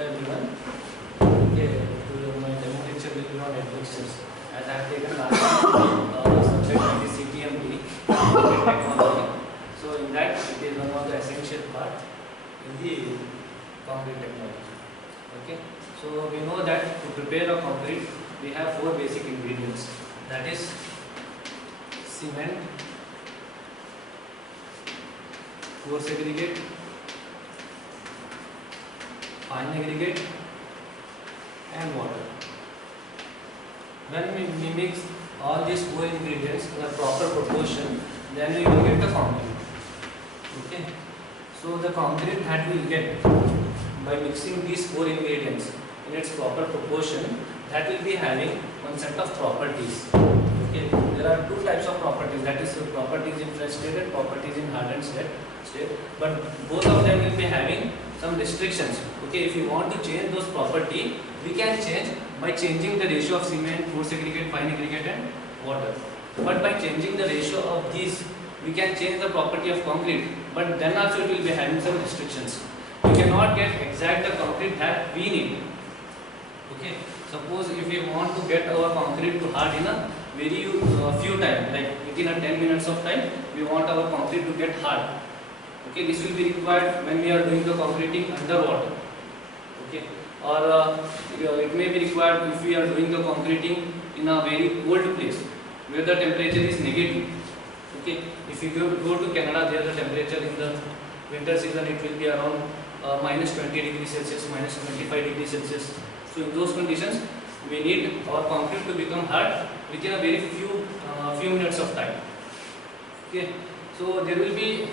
Hello everyone. Okay, my demo lecture will be on admixtures. As I have taken last subject that is CTMT, technology. So in that it is one of the essential part in the concrete technology. Okay. So we know that to prepare a concrete we have four basic ingredients. That is cement, coarse aggregate, fine aggregate and water. When we mix all these four ingredients in a proper proportion, then we will get the concrete. Okay. So the concrete that we will get by mixing these four ingredients in its proper proportion, that will be having one set of properties. Okay. There are two types of properties, that is properties in fresh state and properties in hardened state. But both of them will be having some restrictions. Okay, if you want to change those property, we can change by changing the ratio of cement, coarse aggregate, fine aggregate and water. But by changing the ratio of these, we can change the property of concrete. But then also it will be having some restrictions. We cannot get exact the concrete that we need. Okay, suppose if we want to get our concrete to hard in a very few time, like within a 10 minutes of time, we want our concrete to get hard. Okay, this will be required when we are doing the concreting underwater. Okay, or it may be required if we are doing the concreting in a very cold place where the temperature is negative. Okay, if you go to Canada, there the temperature in the winter season it will be around minus 20 degrees Celsius, minus 25 degrees Celsius. So in those conditions, we need our concrete to become hard within a very few minutes of time. Okay, so there will be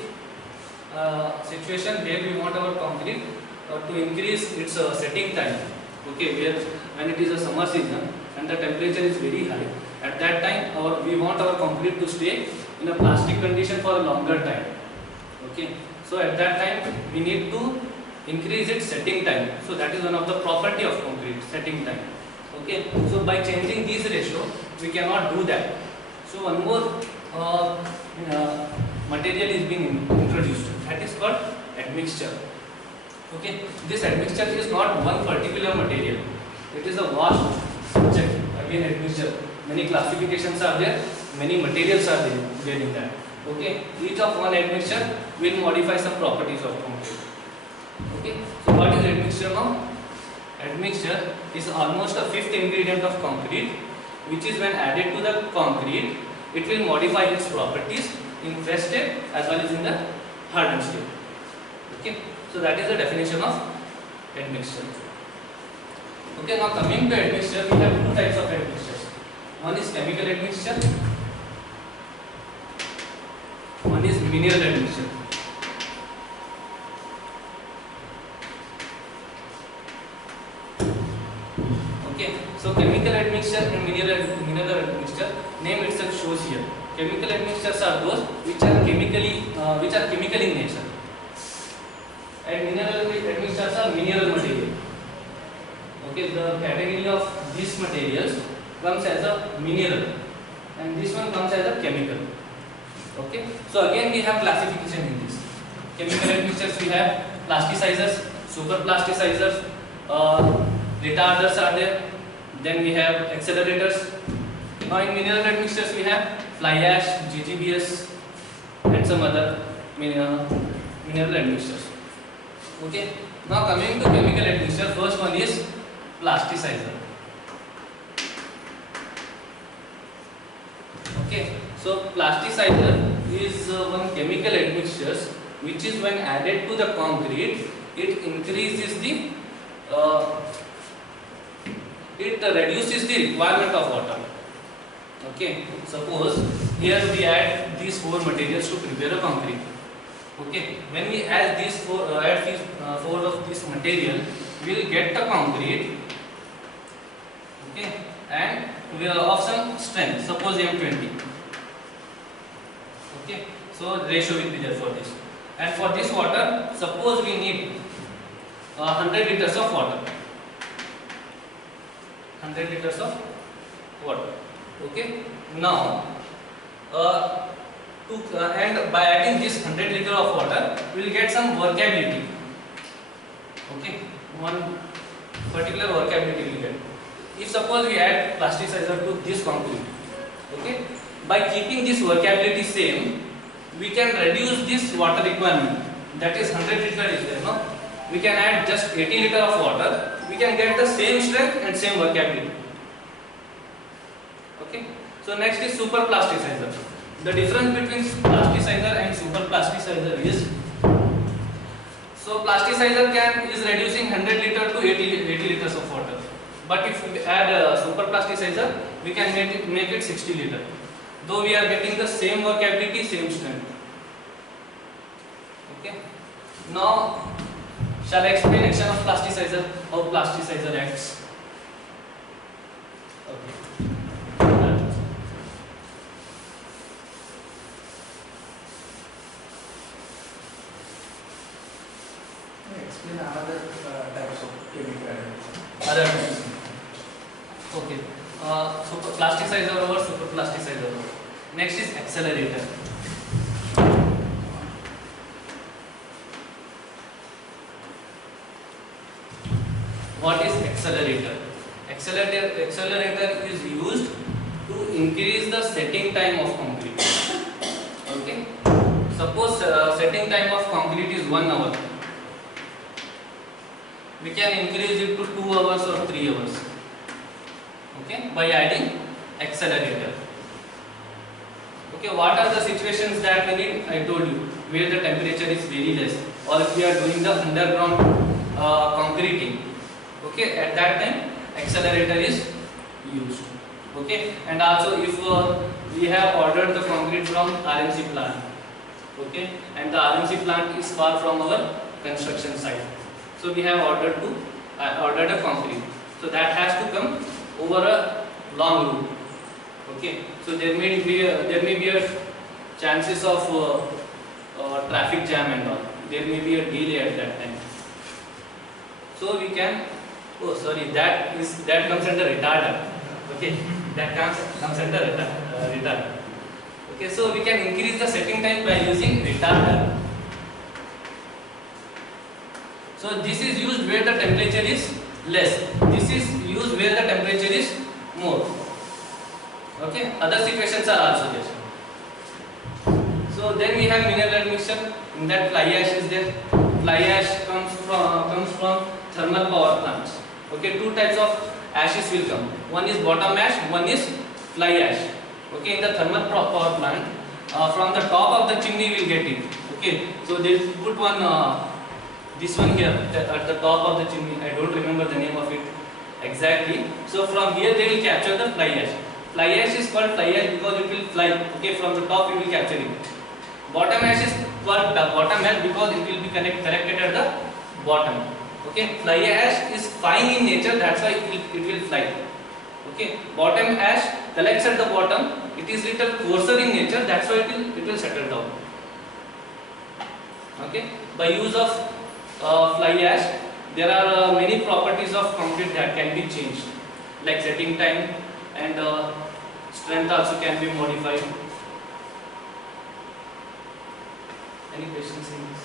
situation where we want our concrete to increase its setting time. Okay, where when it is a summer season and the temperature is very high, at that time we want our concrete to stay in a plastic condition for a longer time. Okay, so at that time we need to increase its setting time. So that is one of the property of concrete, setting time. Okay, so by changing these ratio we cannot do that. So one more material is being introduced, that is called admixture. Okay, this admixture is not one particular material, it is a vast subject. Again, admixture, many classifications are there, many materials are there in that. Okay, each of one admixture will modify some properties of concrete. Okay, so what is admixture now? Admixture is almost a fifth ingredient of concrete, which is when added to the concrete, it will modify its properties in fresh state as well as in the hardened state. Okay, so that is the definition of admixture. Okay, now coming to admixture, we have two types of admixtures. One is chemical admixture, one is mineral admixture. Okay, so chemical admixture and mineral admixture, name itself shows here. Chemical admixtures are those which are chemical in nature, and mineral admixtures are mineral material. Okay, the category of these materials comes as a mineral, and this one comes as a chemical. Okay, so again we have classification in this. Chemical admixtures we have plasticizers, super plasticizers, retarders are there. Then we have accelerators. Now in mineral admixtures we have fly ash, GGBS and some other mineral admixtures. Okay. Now coming to chemical admixture, first one is plasticizer. Okay. So plasticizer is one chemical admixtures which is when added to the concrete, it increases the it reduces the requirement of water. Okay, suppose here we add these four materials to prepare a concrete. Okay, when we add these four of this material, we will get the concrete. Okay, and we are of some strength. Suppose M20. Okay, so ratio will be there for this. And for this water, suppose we need 100 liters of water. 100 liters of water. Okay. Now, and by adding this 100 liter of water, we will get some workability. Okay. One particular work ability we get. If suppose we add plasticizer to this concrete, okay, by keeping this workability same, we can reduce this water requirement. That is 100 liter is there, no? We can add just 80 liter of water. We can get the same strength and same workability. Okay. So next is super plasticizer. The difference between plasticizer and super plasticizer is, so plasticizer is reducing 100 liter to 80 liters of water. But if we add a super plasticizer, we can make it 60 liter. Though we are getting the same workability, same strength. Okay. Now, shall I explain action of plasticizer? How plasticizer acts? Okay. Explain another types of chemical elements. Other types. Okay. Super plasticizer over super plasticizer. Next is accelerator. What is accelerator? Accelerator is used to increase the setting time of concrete. Okay. Suppose setting time of concrete is 1 hour. We can increase it to 2 hours or 3 hours. Okay, by adding accelerator. Okay, what are the situations that we need? I told you, where the temperature is very less, or if we are doing the underground concreting. Okay, at that time accelerator is used. Okay, and also if we have ordered the concrete from RMC plant. Okay, and the RMC plant is far from our construction site. So we have ordered a concrete. So that has to come over a long route. Okay. So there may be a chances of traffic jam and all. There may be a delay at that time. So we can. Oh, sorry. That comes under retarder. Okay. That comes under retarder. Okay. So we can increase the setting time by using retarder. So this is used where the temperature is less. This is used where the temperature is more. Okay. Other situations are also there. So then we have mineral admixture. In that fly ash is there. Fly ash comes from thermal power plants. Okay. Two types of ashes will come. One is bottom ash. One is fly ash. Okay. In the thermal power plant, from the top of the chimney we will get it. Okay. So they put one. This one here at the top of the chimney, I don't remember the name of it exactly. So from here they will capture the fly ash. Fly ash is called fly ash because it will fly. Okay, from the top it will capture it. Bottom ash is called bottom ash because it will be collected at the bottom. Okay, fly ash is fine in nature, that's why it will fly. Okay, bottom ash collects at the bottom. It is little coarser in nature, that's why it will settle down. Okay, by use of fly ash, there are many properties of concrete that can be changed, like setting time and strength also can be modified. Any questions in this?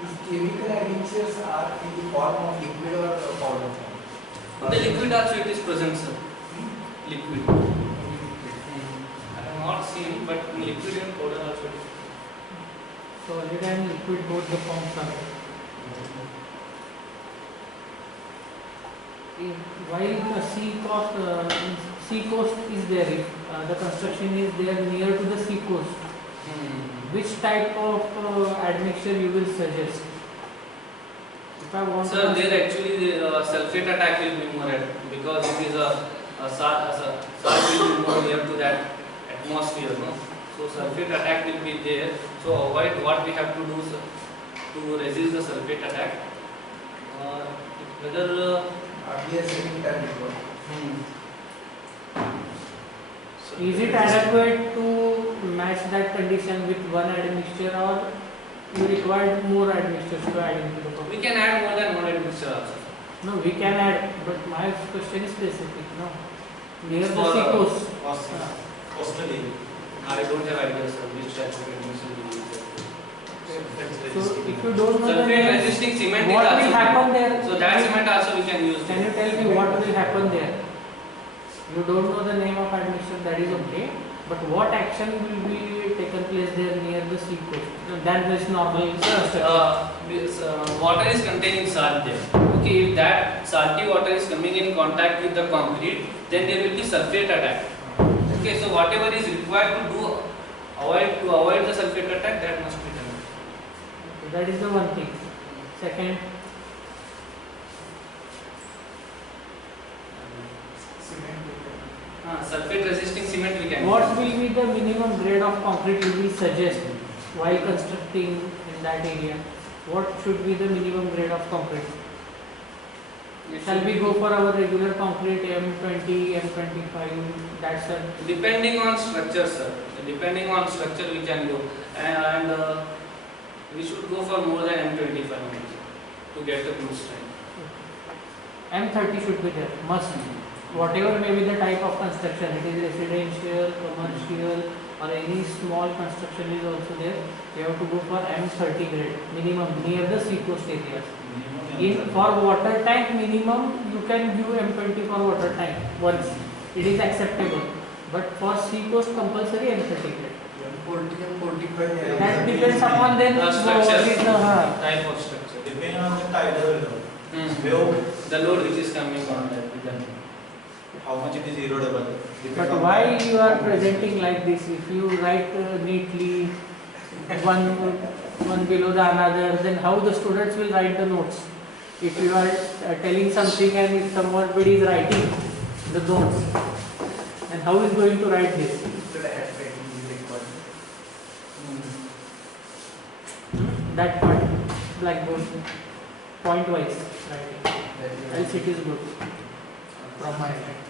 These chemical admixtures are in the form of liquid or powder form? In the liquid also it is present, sir. Liquid. I have not seen, but in liquid and powder also it is. Solid and liquid both the forms are. While the sea coast is there, if the construction is there near to the sea coast, which type of admixture you will suggest? If I want Sir, there actually the sulfate attack will be more because it is a salt will be more near to that atmosphere, no? So sulfate attack will be there. So avoid what we have to do, sir, to resist the sulfate attack. Whether Earlier setting time before. is it adequate to match that condition with one admixture, or you require more admixtures to add into the we can add more than one admixture also. No, we can add, but my question is specific. No, near the For, sea coast. Coastal area. I don't have idea, sir, which type of admixture we use. So if you don't know the Sulfate name, resisting resisting cement is What also will happen there? So that cement also we can use. Can you tell me what will happen there? You don't know the name of admixture, that is okay. But what action will be taken place there near the sea coast? Than this normal structure. Water is containing salt there. Okay, if that salty water is coming in contact with the concrete, then there will be sulfate attack. Okay, so whatever is required to avoid the sulfate attack, that must be done. Okay, that is the one thing. Second, Sulfate resisting cement we can what use. will be the minimum grade of concrete you will suggest while constructing in that area? What should be the minimum grade of concrete? Shall we go for our regular concrete M20, M25? That's a Depending on structure, sir. Depending on structure, we can go, and we should go for more than M25 to get the glue strength. M30 should be there, must. Whatever may be the type of construction, it is residential, commercial, or any small construction is also there. You have to go for M30 grade minimum near the sea coast areas. In for water tank minimum, you can give M20 for water tank once it is acceptable. But for sea coast compulsory M30 grade. 40 and 45. That depends upon then The what structure. is the Type of structure. Depending on the tidal level. The load which is coming on that. How much it is erodable. But why you are presenting like this? If you write neatly one below the another, then how the students will write the notes? If you are telling something and if somebody is writing the notes, then how is going to write this? That part, blackboard, point wise writing. Else it is good from my side.